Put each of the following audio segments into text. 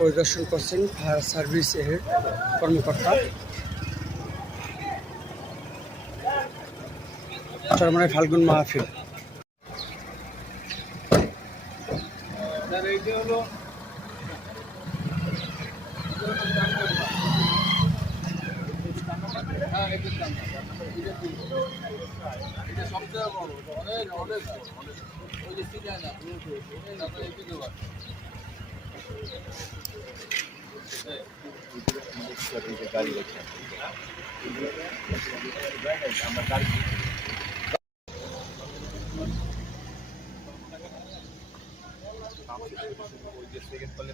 পরিদর্শন করছেন ফায়ার সার্ভিসের কর্মকর্তা। চরমনায় ফাল্গুন মাহফিল।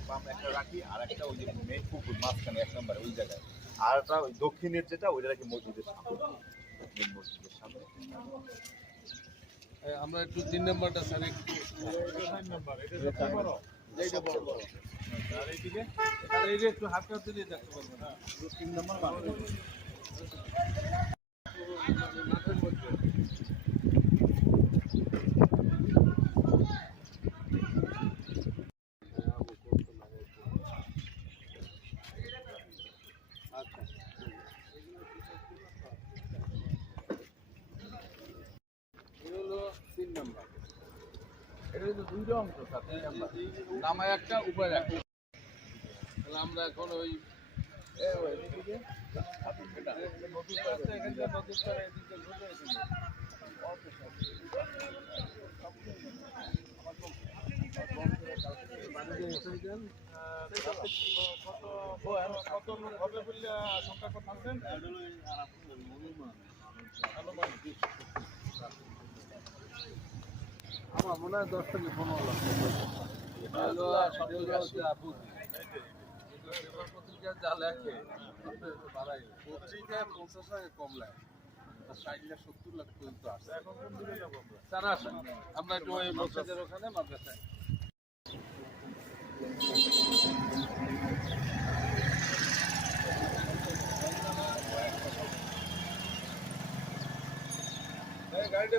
পাম্প একটা রাখি আর একটা ওই যে মেন পুকুর মাঝখানে এক নম্বরে ওই জায়গায় আর একটা ওই দক্ষিণের যেটা ওইটা রাখি মসজিদের সামনে মেন মসজিদের আমরা একটু তিন নম্বরটা, স্যার নম্বর মধ্যে আচ্ছা এটা হলো তিন নাম্বার এটা হলো দুইটা অংশ নামায় একটা উপরে একটা তাহলে আমরা এখন ওই এ ওই আমার মনে হয় দশ থেকে পনেরো লাখ। পত্রিকা যা লেখে বাড়াই পত্রিকায় পঞ্চাশ কম লাগে ষাট লাখ, সত্তর লাখ পর্যন্ত আসে এখন কোন দিকে যাব আমরা আমরা একটু ওই মসজিদের ওখানে মাদ্রাসায়। এই গাড়িটা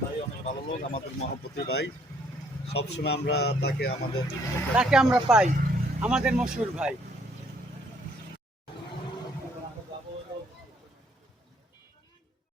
ভাই অনেক ভালো লোক আমাদের মহাপতি ভাই, সবসময় আমরা তাকে আমাদের তাকে আমরা পাই। আমাদের মশুর ভাই।